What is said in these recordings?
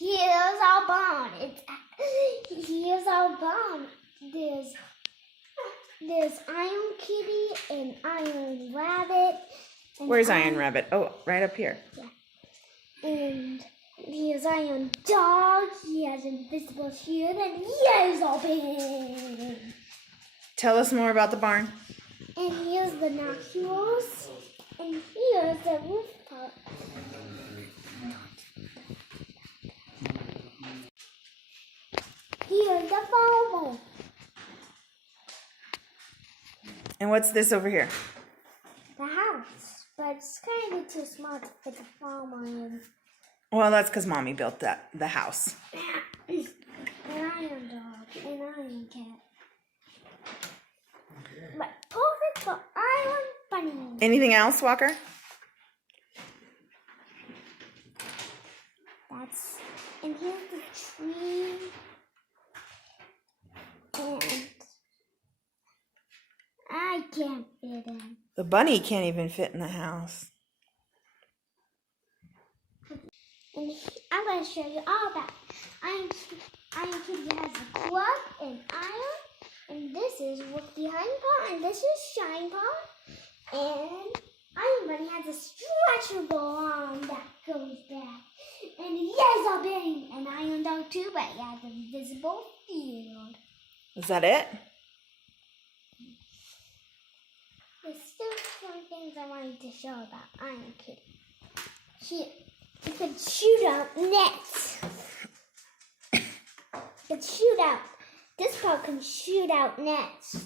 Here's our barn. Here's our barn. There's Iron Kitty and Iron Rabbit. And Where's Iron Rabbit? Oh, right up here. Yeah. And here's Iron Dog. He has invisible shield, and here's our pig. Tell us more about the barn. And here's the binoculars. And here's the roof part. Here's the bubble. And what's this over here? The house. But it's kind of too small to fit a farmer in. Well, that's because Mommy built the house. An iron dog, an iron cat. But perfect for iron bunny. Anything else, Walker? And here's the tree. And I can't fit in. The bunny can't even fit in the house. And I'm going to show you all that. Iron Kitty has a club and iron. And this is Wookie Behind Paw. And this is Shine Paw. And Iron Bunny has a stretchable arm that goes back. And he has a bang. And Iron Dog too, but he has an invisible field. Is that it? There's still some things I wanted to show about Iron Kitty. She can shoot out nets. Can shoot out. This part can shoot out nets.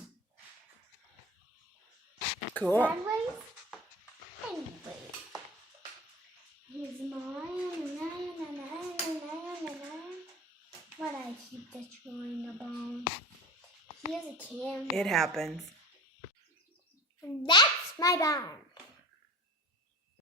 Cool. Sideways. Anyway. Here's mine. But I keep destroying the bone. Here's a camera. It happens. And that's my barn.